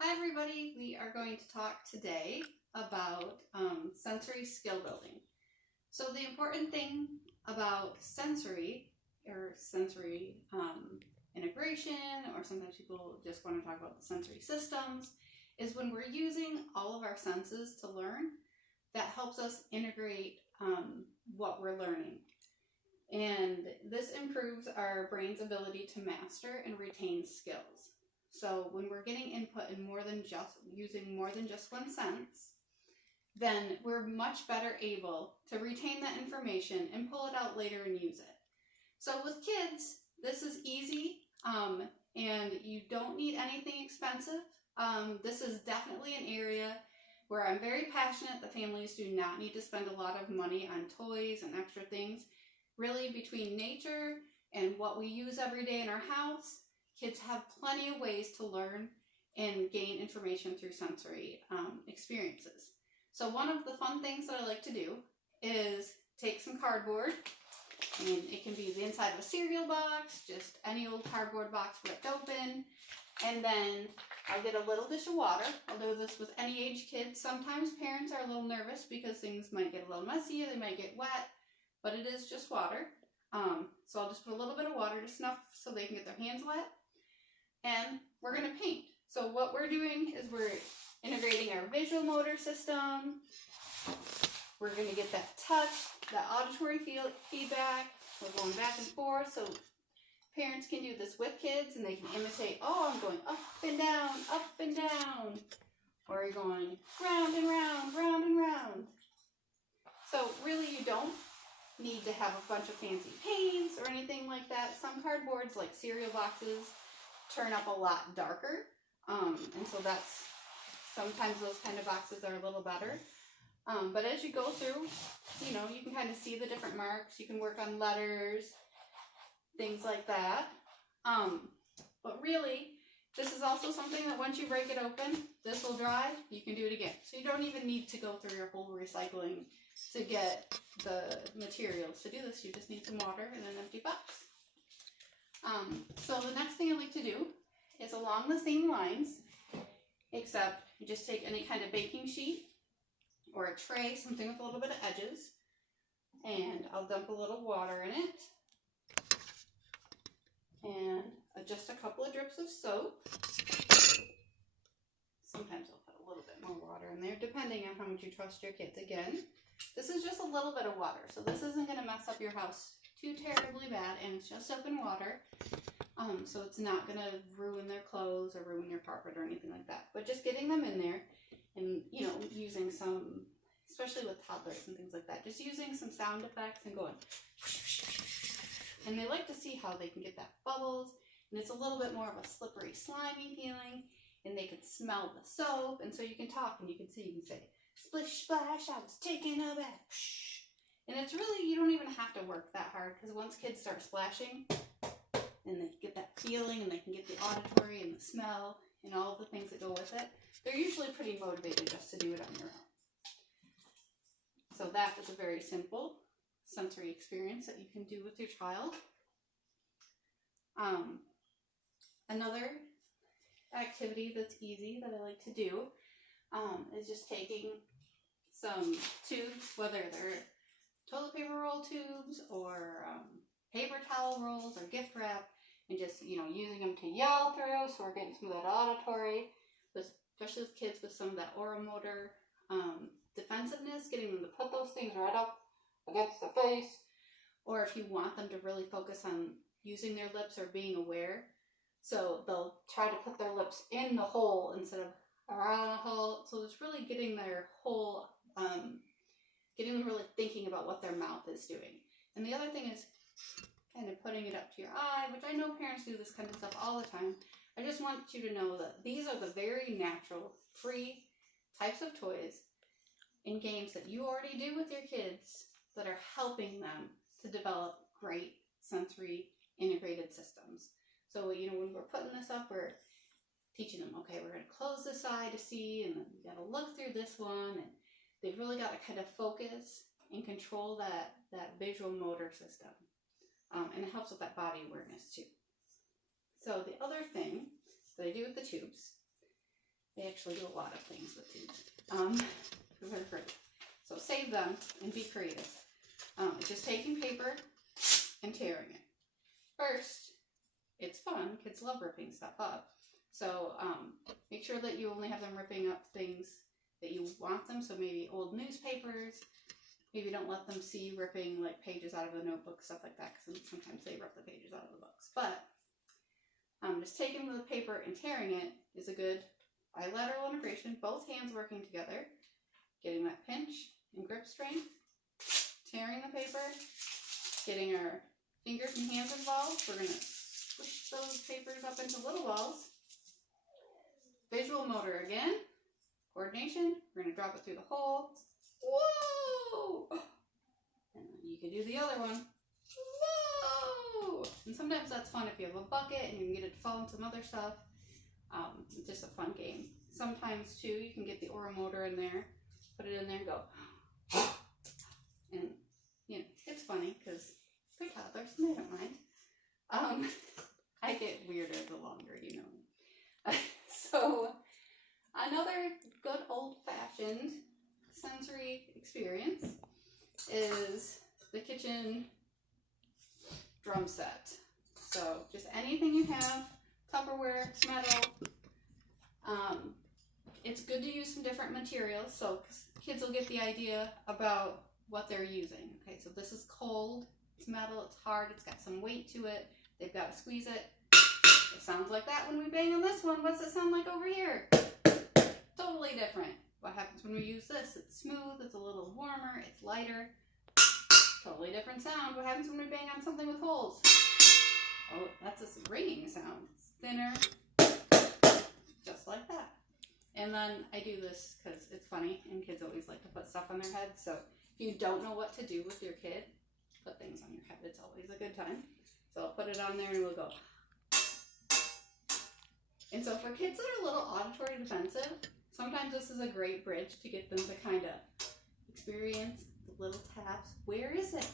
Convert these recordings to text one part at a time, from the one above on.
Hi everybody, we are going to talk today about sensory skill building. So the important thing about sensory integration, or sometimes people just want to talk about the sensory systems, is when we're using all of our senses to learn, that helps us integrate what we're learning. And this improves our brain's ability to master and retain skills. So when we're getting input in using more than just one sense, then we're much better able to retain that information and pull it out later and use it. So with kids, this is easy, and you don't need anything expensive. This is definitely an area where I'm very passionate that families do not need to spend a lot of money on toys and extra things. Really, between nature and what we use every day in our house, kids have plenty of ways to learn and gain information through sensory experiences. So one of the fun things that I like to do is take some cardboard, and it can be the inside of a cereal box, just any old cardboard box ripped open, and then I'll get a little dish of water. I'll do this with any age kids. Sometimes parents are a little nervous because things might get a little messy, they might get wet, but it is just water. So I'll just put a little bit of water, just enough so they can get their hands wet. And we're going to paint. So what we're doing is we're integrating our visual motor system. We're going to get that touch, that auditory feedback. We're going back and forth so parents can do this with kids and they can imitate, oh, I'm going up and down. Or you're going round and round, round and round. So really you don't need to have a bunch of fancy paints or anything like that. Some cardboards, like cereal boxes, turn up a lot darker, and so that's sometimes those kind of boxes are a little better, but as you go through, you can kind of see the different marks. You can work on letters, things like that, but really this is also something that once you break it open, this will dry, you can do it again, so you don't even need to go through your whole recycling to get the materials to do this. You just need some water and an empty box. So the next thing I like to do is along the same lines, except you just take any kind of baking sheet or a tray, something with a little bit of edges, and I'll dump a little water in it, and just a couple of drips of soap. Sometimes I'll put a little bit more water in there, depending on how much you trust your kids. Again, this is just a little bit of water, so this isn't going to mess up your house too terribly bad, and it's just soap and water, so it's not going to ruin their clothes or ruin your carpet or anything like that. But just getting them in there and, using some, especially with toddlers and things like that, just using some sound effects and going, and they like to see how they can get that bubbles, and it's a little bit more of a slippery, slimy feeling, and they can smell the soap, and so you can talk and you can say, splish splash, I was taking a bath. And it's really, you don't even have to work that hard, because once kids start splashing and they get that feeling and they can get the auditory and the smell and all of the things that go with it, they're usually pretty motivated just to do it on their own. So that is a very simple sensory experience that you can do with your child. Another activity that's easy that I like to do is just taking some tubes, whether they're toilet paper roll tubes or paper towel rolls or gift wrap, and just using them to yell through, so we're getting some of that auditory, especially with kids with some of that oromotor defensiveness, getting them to put those things right up against the face, or if you want them to really focus on using their lips or being aware, so they'll try to put their lips in the hole instead of around the hole, so it's really getting their whole getting them really thinking about what their mouth is doing. And the other thing is kind of putting it up to your eye, which I know parents do this kind of stuff all the time. I just want you to know that these are the very natural, free types of toys and games that you already do with your kids that are helping them to develop great sensory integrated systems. So, when we're putting this up, we're teaching them, okay, we're going to close this eye to see, and then you got to look through this one, and they've really got to kind of focus and control that visual motor system. And it helps with that body awareness too. So the other thing that I do with the tubes They actually do a lot of things with these. They're great. So save them and be creative. It's just taking paper and tearing it. First, it's fun. Kids love ripping stuff up. So make sure that you only have them ripping up things that you want them. So maybe old newspapers. Maybe don't let them see you ripping like pages out of the notebook, stuff like that, because sometimes they rip the pages out of the books. But just taking the paper and tearing it is a good bilateral integration. Both hands working together, getting that pinch and grip strength, tearing the paper, getting our fingers and hands involved. We're going to squish those papers up into little balls. Visual motor again. Coordination. We're going to drop it through the hole. Whoa! And then you can do the other one. Whoa! And sometimes that's fun if you have a bucket and you can get it to fall into some other stuff. It's just a fun game. Sometimes too, you can get the oromotor in there, put it in there and go. And, you know, it's funny because they're toddlers and they don't mind. I get weirder the longer, you know. So, another good old-fashioned sensory experience is the kitchen drum set. So, just anything you have, Tupperware, metal. It's good to use some different materials so kids will get the idea about what they're using. Okay, so this is cold, it's metal, it's hard, it's got some weight to it. They've got to squeeze it. It sounds like that when we bang on this one. What's it sound like over here? Totally different. What happens when we use this? It's smooth, it's a little warmer, it's lighter. Totally different sound. What happens when we bang on something with holes? Oh, that's a ringing sound. It's thinner, just like that. And then I do this because it's funny and kids always like to put stuff on their head. So if you don't know what to do with your kid, put things on your head. It's always a good time. So I'll put it on there and we'll go. And so for kids that are a little auditory defensive, sometimes this is a great bridge to get them to kind of experience the little taps. Where is it?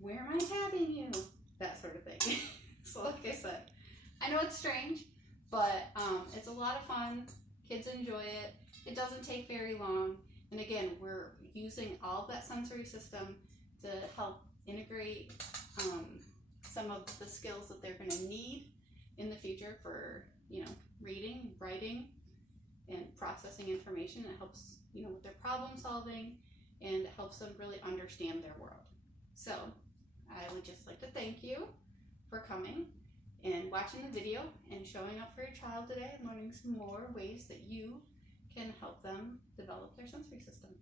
Where am I tapping you? That sort of thing. So like I said, I know it's strange, but it's a lot of fun. Kids enjoy it. It doesn't take very long. And again, we're using all of that sensory system to help integrate some of the skills that they're going to need in the future for, you know, reading, writing, and processing information. It helps, you know, with their problem solving, and it helps them really understand their world. So I would just like to thank you for coming and watching the video and showing up for your child today and learning some more ways that you can help them develop their sensory system.